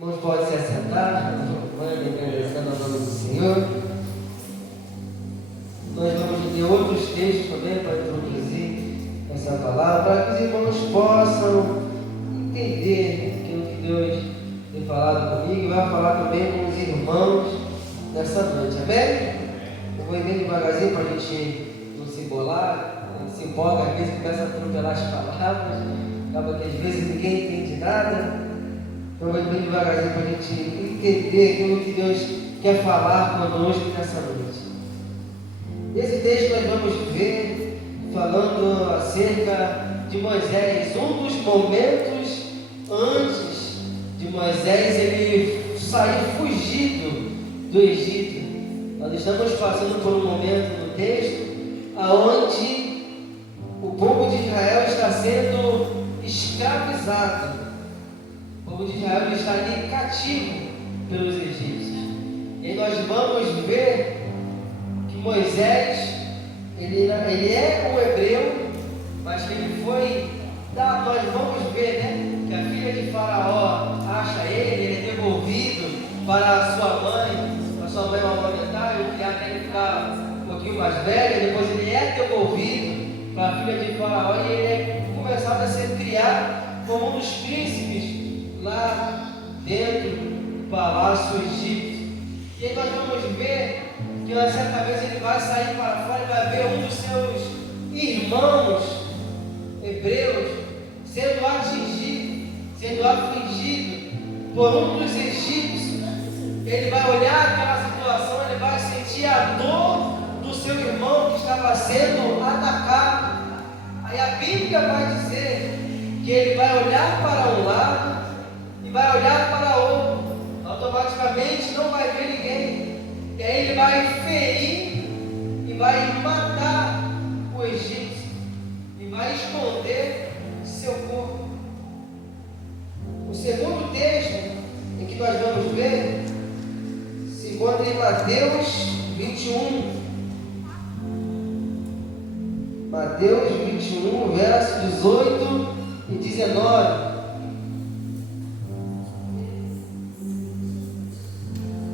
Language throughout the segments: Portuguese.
Irmãos, pode se assentar, agradecendo ao nome do Senhor. Nós vamos ler outros textos também para introduzir essa palavra, para que os irmãos possam entender aquilo que Deus tem falado comigo e vai falar também com os irmãos nessa noite, amém? Eu vou ir bem devagarzinho para a gente não se embolar, a gente se empolga, às vezes começa a atropelar as palavras, acaba que às vezes ninguém entende nada. Então vai bem devagarzinho para a gente entender aquilo que Deus quer falar conosco nessa noite. Nesse texto nós vamos ver falando acerca de Moisés, um dos momentos antes de Moisés ele sair fugido do Egito. Nós estamos passando por um momento no texto onde o povo de Israel está sendo escravizado. O povo de Israel está ali cativo pelos egípcios. E aí nós vamos ver que Moisés, ele é um hebreu, mas que ele foi dado. Nós vamos ver, né, que a filha de Faraó acha ele é devolvido para a sua mãe amamentar, e até ele ficar um pouquinho mais velho. Depois ele é devolvido para a filha de Faraó e ele é começado a ser criado como um dos príncipes lá dentro do palácio egípcio. E aí nós vamos ver que uma certa vez ele vai sair para fora e vai ver um dos seus irmãos hebreus sendo atingido, sendo afligido por um dos egípcios. Ele vai olhar aquela situação, ele vai sentir a dor do seu irmão que estava sendo atacado. Aí a Bíblia vai dizer que ele vai olhar para um lado e vai olhar para outro, automaticamente não vai ver ninguém, e aí ele vai ferir e vai matar o egípcio e vai esconder seu corpo. O segundo texto em que nós vamos ver se encontra em Mateus 21. Mateus 21, verso 18 e 19.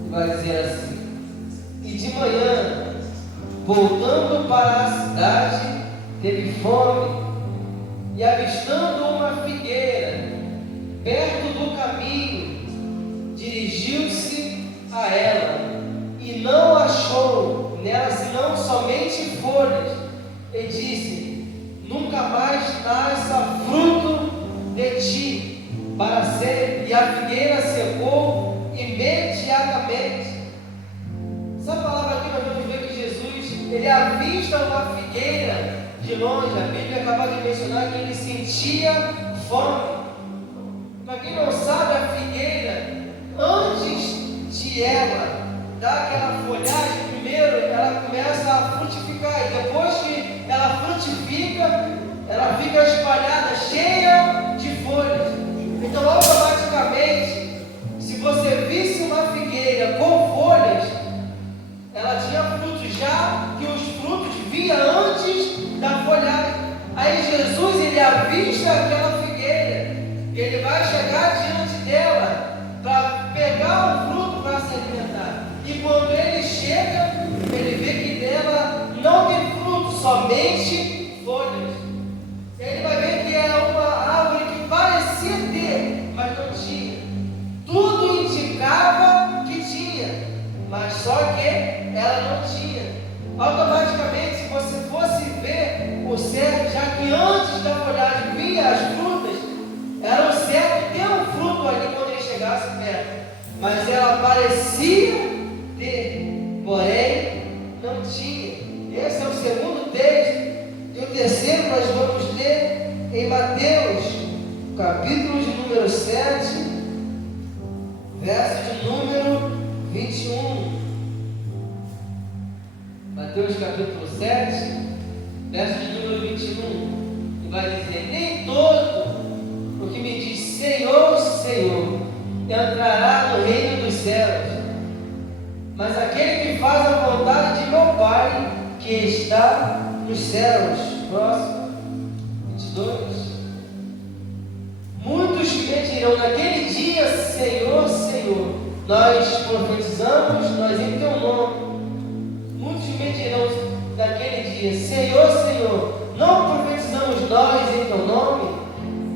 Vai dizer assim: e de manhã, voltando para a cidade, teve fome, e avistando uma figueira perto do caminho, dirigiu-se a ela, e não achou nela senão somente folhas, e disse: nunca mais nasça fruto de ti, para sempre. E a figueira secou imediatamente. Essa palavra aqui nós vamos ver que Jesus, ele avista uma figueira de longe. A Bíblia acaba de mencionar que ele sentia fome. Para quem não sabe, a figueira, antes de ela dar aquela folhagem, primeiro ela começa a frutificar, e depois que ela frutifica, ela fica espalhada, cheia de folhas. Então automaticamente, se você visse uma figueira com folhas, ela tinha frutos, já que os frutos vinham antes da folhagem. Aí Jesus, ele avista aquela figueira, e ele vai chegar diante dela para pegar o fruto para se alimentar. E quando ele chega, ele vê que dela não tem fruto, somente folhas. E aí ele vai ver que é uma árvore que parecia ter, mas não tinha. Tudo indicava que tinha, mas só que ela não tinha. Automaticamente, se você fosse ver o certo, já que antes da folhagem vinha as frutas, era o certo ter um fruto ali quando ele chegasse perto. Mas ela parecia ter, porém não tinha. Esse é o segundo texto. E o terceiro nós vamos ler em Mateus, capítulo de número 7, verso de número 21. Mateus capítulo 7, verso de número 21. E vai dizer: nem todo o que me diz Senhor, Senhor, entrará no reino dos céus, mas aquele que faz a vontade de meu Pai que está nos céus. Próximo, 22. Muitos me dirão naquele dia: Senhor, nós profetizamos, nós em teu nome. Muitos me dirão naquele dia: Senhor, Senhor, não profetizamos nós em teu nome?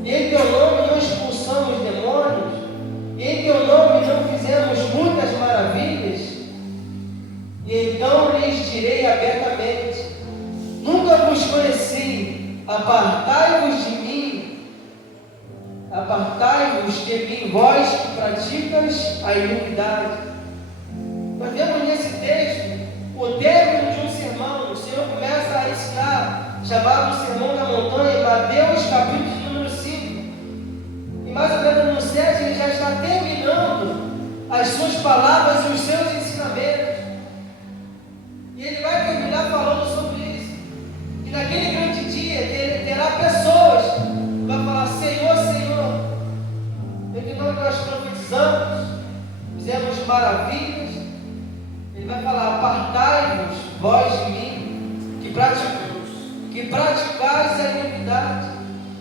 E em teu nome não expulsamos demônios? E em teu nome não fizemos muitas maravilhas? E então lhes direi abertamente: nunca vos conheci, apartai-vos de mim, apartai-vos de mim, vós que praticas a iniquidade. Nós vemos nesse texto o término de um sermão. O Senhor começa a ensinar, chamado Sermão da Montanha, em Mateus capítulo número 5. E mais ou menos no 7 ele já está terminando as suas palavras e os seus ensinamentos. E ele vai terminar falando sobre isso. Que naquele grande dia terá pessoas que vão falar: Senhor, Senhor, em que nome nós profetizamos, fizemos maravilhas. Ele vai falar: apartai-vos, vós de mim, que praticais a iniquidade.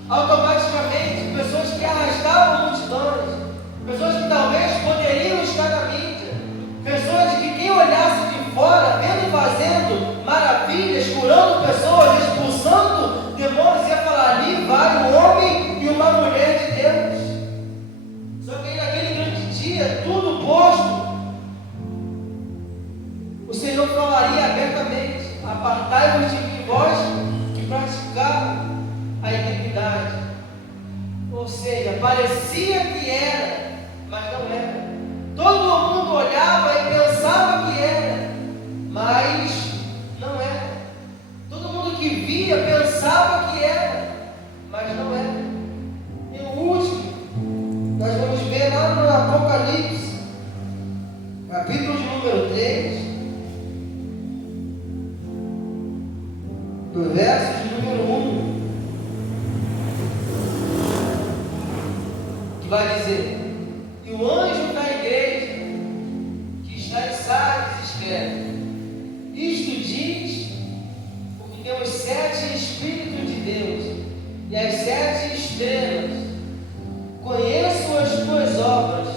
Automaticamente, pessoas que arrastavam multidões, pessoas que talvez poderiam estar na mídia, pessoas que quem olhasse de fora, vendo fazendo maravilhas, curando pessoas, expulsando demônios, ia falar: ali vai um homem e uma mulher de Deus. Só que aí naquele grande dia, tudo posto, o Senhor falaria abertamente: apartai-vos de mim, vós que praticaram a iniquidade. Ou seja, parecia que era, mas não era. Todo mundo olhava e pensava que era, mas não era. Todo mundo que via pensava que era, mas não era. E o último, nós vamos ver lá no Apocalipse, capítulo de número 3, do verso de número 1, que vai dizer: e o anjo da igreja que está em Sardes escreve: isto diz o que tem os 7 Espíritos de Deus e as 7 estrelas. Conheço as tuas obras,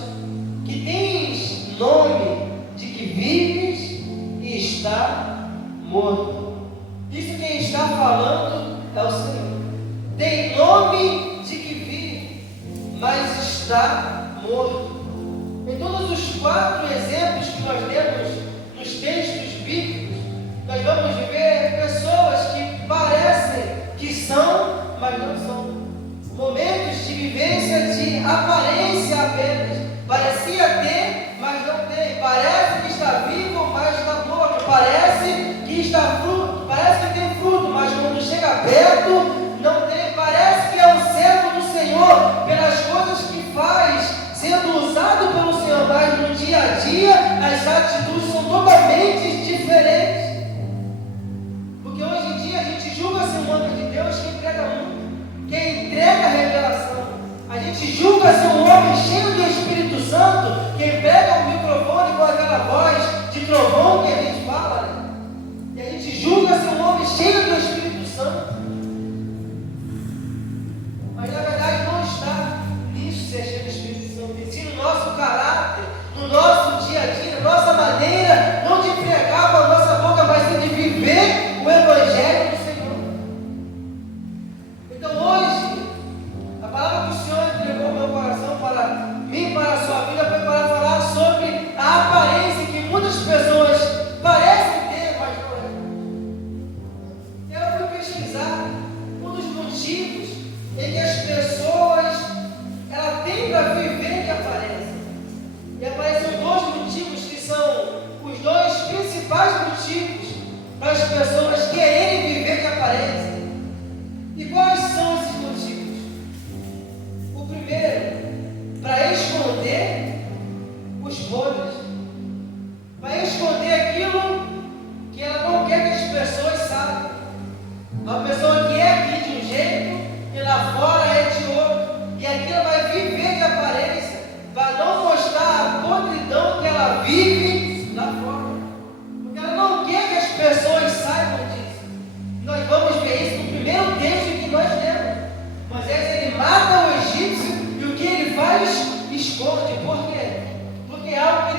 que tens nome de que vives e está morto. Isso quem está falando é o Senhor. Tem nome de que vive, mas está morto. Em todos os 4 exemplos que nós temos nos textos bíblicos, nós vamos ver pessoas que parecem que são, mas não são. Momentos de vivência de aparência apenas. Parecia ter, mas não tem. Parece que está vivo, mas está morto. Parece que está fruto, parece que tem fruto, mas quando chega perto, não tem. Parece que é um servo do Senhor pelas coisas que faz, sendo usado pelo Senhor, mas no dia a dia as atitudes são totalmente diferentes. Porque hoje em dia a gente julga-se um homem de Deus que entrega muito, que entrega a revelação. A gente julga-se um homem cheio do Espírito Santo, que pega o microfone com aquela voz de trovão que a gente fala, né? E a gente julga-se um homem cheio do Espírito Santo. Mas na verdade não está nisso ser cheio do Espírito Santo. E sim no nosso caráter, no nosso dia a dia, na nossa maneira, não de pregar com a nossa boca, mas sim de viver o Evangelho do Senhor. Então hoje, a palavra que o Senhor entregou ao meu coração para mim, para a sua vida, foi para falar sobre a aparência que muitas pessoas parecem ter, mas não é. Eu fui pesquisar um dos motivos em que as pessoas elas têm para viver de aparência. E aparecem 2 motivos que são os 2 principais motivos para as pessoas quererem viver de aparência. E quais são esses motivos? O primeiro, para esconder os podres, para esconder aquilo que ela não quer que as pessoas saibam. Uma pessoa que é aqui de um jeito e lá fora é de outro, e aqui ela vai viver de aparência, vai não mostrar a podridão que ela vive lá fora, porque ela não quer que as pessoas saibam disso. Nós vamos ver isso no primeiro texto que nós lemos. Moisés, ele mata o egípcio e o que ele faz? Esconde. Por quê? Porque é algo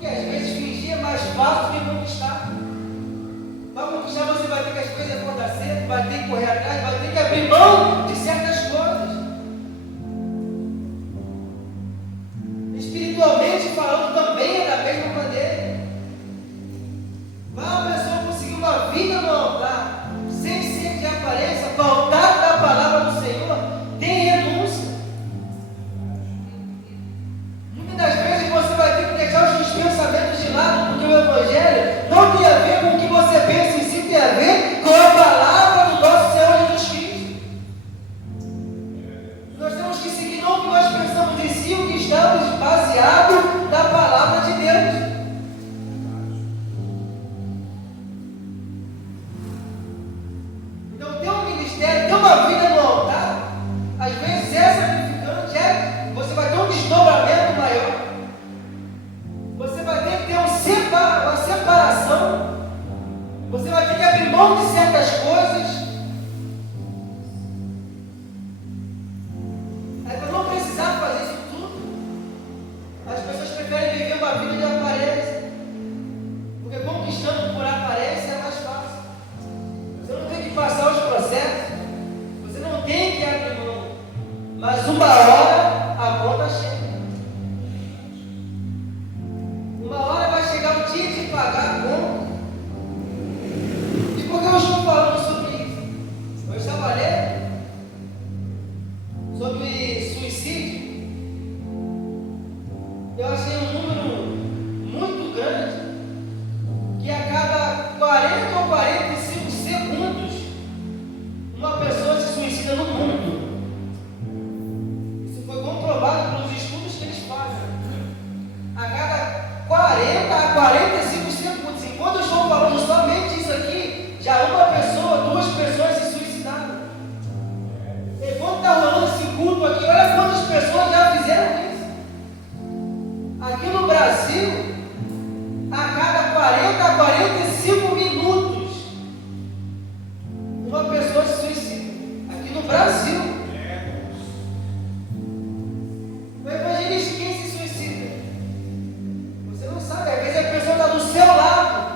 Porque às vezes fingir é mais fácil do que conquistar. Para conquistar você vai ter que as coisas acontecer, vai ter que correr atrás, vai ter que abrir mão de certas coisas. Espiritualmente falando também é da mesma maneira. Vai uma pessoa conseguir uma vida no altar, sem ser de aparência, voltar da palavra do Senhor, tem renúncia. Muitas das vezes você vai ter que deixar os seus pensamentos de lado, porque o Evangelho não tem a ver com o que você pensa em si, tem a ver com a palavra do nosso Senhor Jesus Cristo. Nós temos que seguir não o que nós pensamos em si, o que estamos baseados na palavra de Deus. Então, ter um ministério, ter uma vida no altar, às vezes é sacrificante, você vai ter um desdobramento maior. Você vai ter que ter uma separação. Você vai ter que abrir mão de certas coisas. É para não precisar fazer isso tudo. As pessoas preferem viver uma vida de aparência, porque conquistando por aparência é mais fácil. Você não tem que passar os processos, você não tem que abrir mão, mas uma hora a conta chega. Uma hora vai chegar o dia de pagar a conta. E por que eu estou falando sobre isso? Eu estava lendo sobre suicídio. Eu achei um número muito grande, que a cada 40 ou 45 segundos uma pessoa se suicida no mundo. Isso foi comprovado pelos estudos que eles fazem. A cada 40 a 45 segundos. Enquanto eu estou falando somente isso aqui, já uma pessoa, duas pessoas se suicidaram. Enquanto está rolando esse culto aqui, olha quantas pessoas já fizeram isso. Aqui no Brasil, a cada 40 a 45 minutos, uma pessoa se suicida. Aqui no Brasil. O evangelista, quem se suicida? Você não sabe, às vezes a pessoa está do seu lado.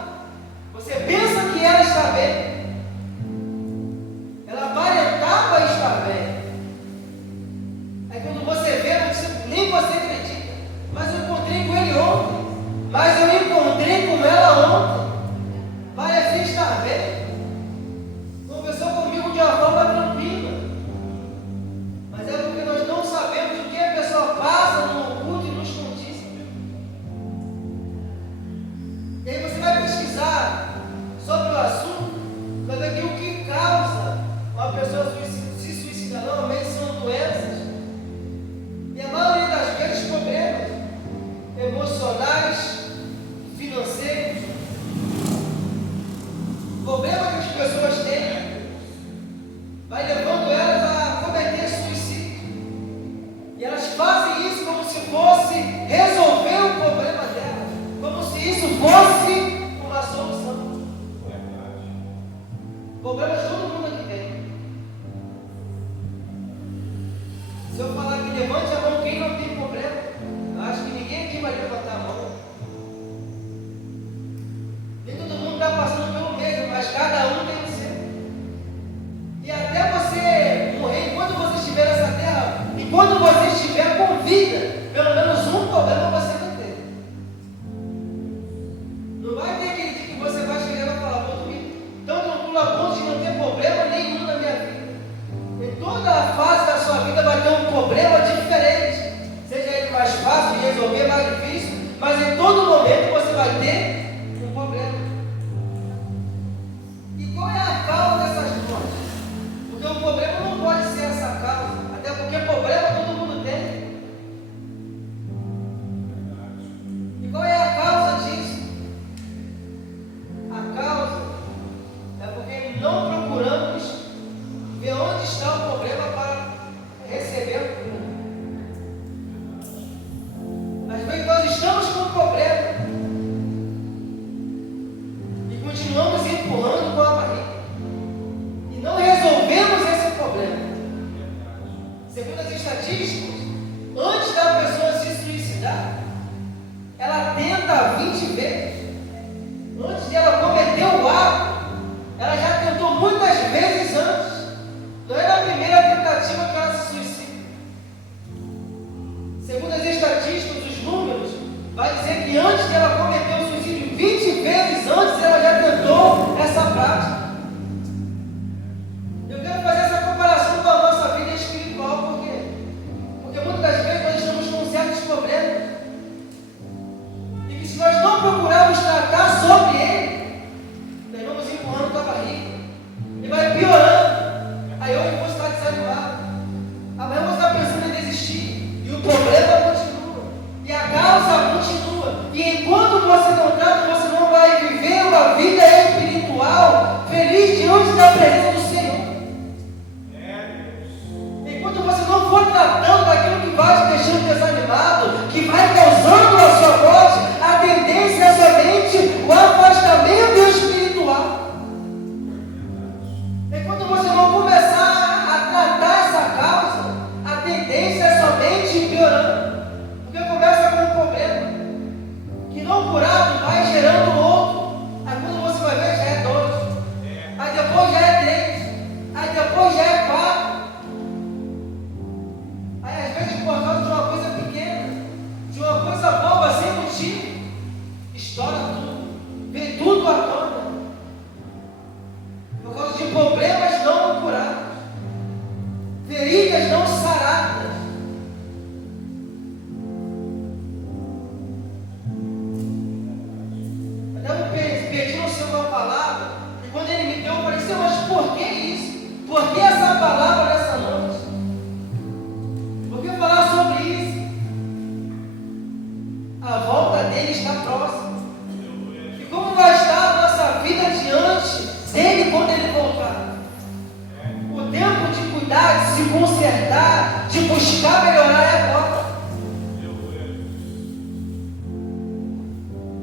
Você pensa que ela está bem. Ela aparentava estar bem. Aí quando você vê, nem você acredita. Mas eu encontrei com ele ontem. Mas eu encontrei com ela ontem. Parecia estar bem. Conversou comigo de uma forma tranquila. Mas é porque nós não sabemos o que a pessoa passa no oculto e no escondido. E aí você vai pesquisar sobre o assunto, vai ver que o que causa uma pessoa se suicidar normalmente são doenças. E a maioria das vezes problemas emocionais, financeiros, problemas que as pessoas têm, vai levando elas a cometer suicídio. E elas fazem isso como se fosse resolver o problema delas, como se isso fosse uma solução. Problemas todo mundo aqui tem. Se eu falar que levante a mão quem não tem problema, eu acho que ninguém aqui vai levantar a mão. Nem todo mundo está passando pelo mesmo, mas cada um tem o seu. E até você morrer, enquanto você estiver nessa terra, enquanto você estiver com vida, pelo menos um problema você vai ter. Não vai ter aquele dia que você vai chegar e vai falar, pô, então eu estou a ponto de não ter problema nenhum na minha vida. Em toda a fase da sua vida vai ter um problema diferente. Seja ele mais fácil de resolver, mais difícil, mas em todo momento você vai ter um problema. E qual é a causa dessas mortes? Porque o problema não pode ser essa causa, até porque problema todo mundo tem. E qual é a causa disso? A causa é porque não procuramos ver onde está o problema para receber a cura. Às vezes nós estamos com um problema, 20 vezes. Antes de ela cometer o ato, ela já tentou muitas vezes antes. Não é na primeira tentativa que ela se suicida. Segundo as estatísticas, os números, vai dizer que antes de ela cometer o suicídio, 20 vezes antes ela já tentou essa prática. Eu quero fazer essa comparação com a nossa vida espiritual, por quê? Porque muitas das vezes nós estamos com certos problemas, e que se nós não procurarmos tratar sobre ele, nós vamos empurrando com a barriga, e vai piorando. Aí hoje você está desanimado, amanhã você está pensando em desistir, e o problema continua, e a causa continua, e enquanto você não trata, você não vai viver uma vida espiritual feliz diante da presença do Senhor. Enquanto você não for tratando daquilo que vai te deixando desanimado, que vai causando na sua morte, a tendência é somente o afastamento espiritual. Enquanto você não começar a tratar essa causa, a tendência é somente piorando. Porque começa com um problema que não curado vai gerando outro. Aí quando você vai ver, já é 2. Aí depois já é 3. Aí depois já é 4. Aí às vezes por causa de uma coisa pequena, de uma coisa boba, sem motivo, estoura tudo, vem tudo à tona. Por causa de problemas não curados, feridas não saradas. Até me pedi no Senhor uma palavra, e quando Ele me deu, eu falei, Senhor, mas por que isso? Por que essa palavra nessa noite? Por que falar sobre isso? A volta dele está próxima. E como vai estar a nossa vida diante dele quando ele voltar? O tempo de cuidar, de se consertar, de buscar melhorar é agora.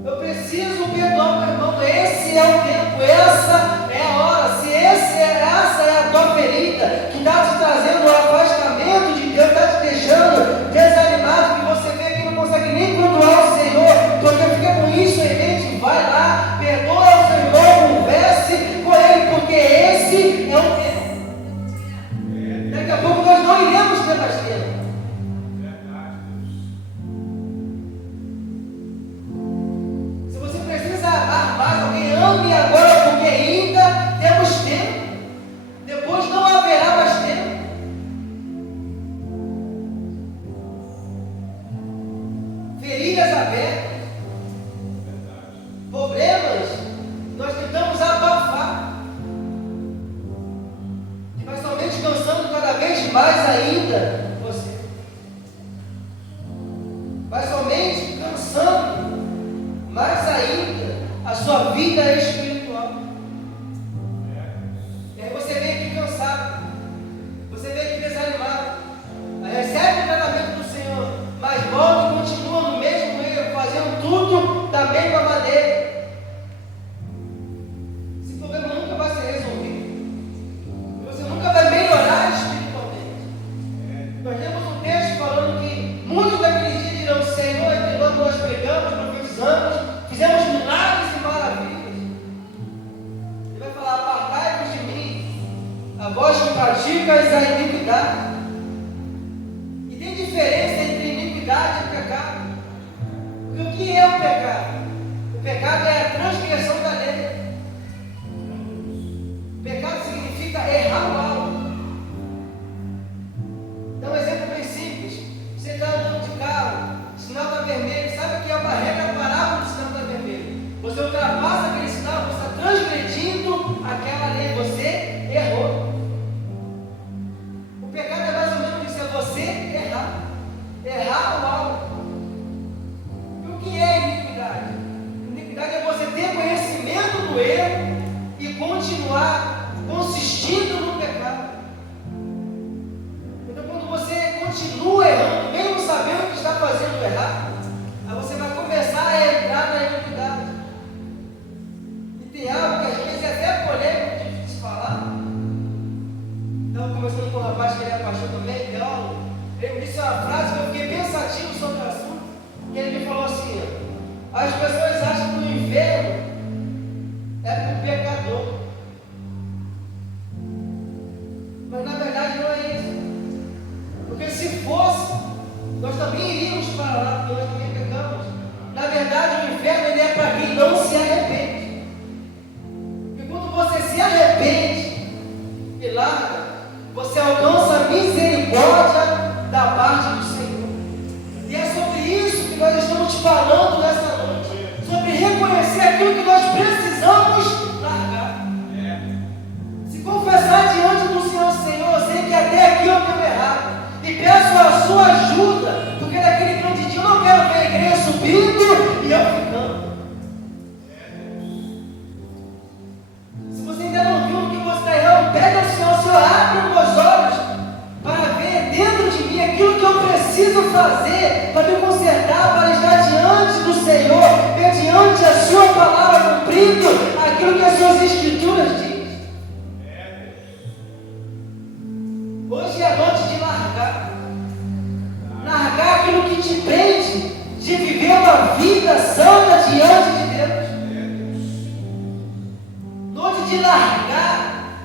Eu preciso perdoar meu irmão. Esse é o tempo, essa é a hora. Se essa é a tua ferida que está te trazendo um afastamento de Deus, está te deixando desanimado, que você vê que não consegue nem cultuar o Senhor, porque fica com isso em mente, vai lá, perdoa o seu irmão, converse com ele, porque esse é o tempo. Daqui a pouco nós não iremos ter mais tempo. Se você precisa amar mais alguém, ame agora, porque ainda temos tempo. Depois não haverá mais tempo. Feridas abertas, problemas, nós tentamos abafar, e vai somente cansando cada vez mais ainda você. Vai somente cansando mais ainda a sua vida espiritual. E aí você vem aqui cansado, você vem aqui desanimado, aí recebe o tratamento do Senhor, mas volta e continua no mesmo erro, fazendo tudo da mesma maneira. Esse problema nunca vai ser resolvido. Você nunca vai melhorar espiritualmente. Nós temos um texto falando que muitos daqueles dias dirão: Senhor, em teu nome nós pregamos, profetizamos, fizemos milagres e maravilhas. Ele vai falar: apartai-vos de mim, a vós que praticas a iniquidade. E tem diferença entre iniquidade e pecado. Porque o que é o pecado? O pecado é a transgressão da lei. Pecado significa errar o alvo. Dá um exemplo bem simples. Você está andando de carro, sinal está vermelho, sabe o que é uma regra? Parar quando o sinal está vermelho. Você ultrapassa aquele sinal, você está transgredindo aquela lei, você errou. O pecado é mais ou menos isso, é você errar. Errar o alvo. E o que é iniquidade? Iniquidade é você aquilo que as suas escrituras dizem. Hoje é a noite de largar. Largar aquilo que te prende de viver uma vida santa diante de Deus. Noite de largar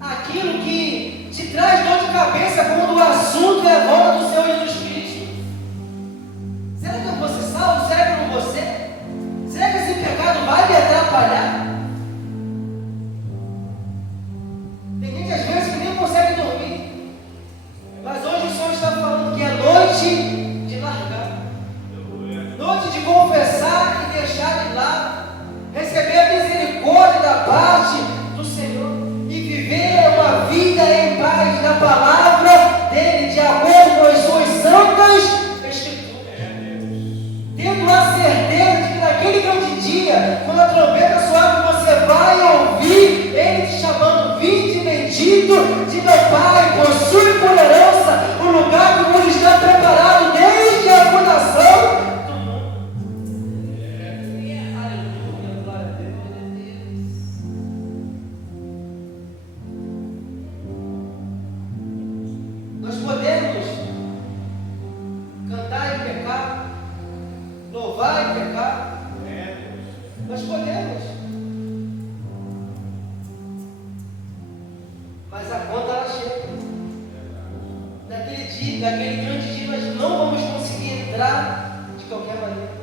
aquilo que te traz dor de cabeça quando o assunto é a volta do Senhor Jesus Cristo. Será que eu vou ser salvo? Será que eu não vou ser? Será que esse pecado vai me atrapalhar? Tem gente às vezes que nem consegue dormir. Mas hoje o Senhor está falando que é noite de largar. Noite de confessar e deixar de lado. Receber a misericórdia da parte do Senhor. E viver uma vida em paz na palavra dEle, de acordo com as suas santas Escrituras. Tendo a certeza de que naquele grande dia, quando a trombeta soar, você vai ouvir Ele te chamando: vinde bendito de meu Pai, possui por herança o lugar que vos está preparado desde a fundação do mundo. Aleluia, glória a Deus. Nós podemos cantar e pecar, louvar e pecar. Nós podemos. Mas a conta ela chega. Naquele dia, naquele grande dia, nós não vamos conseguir entrar de qualquer maneira.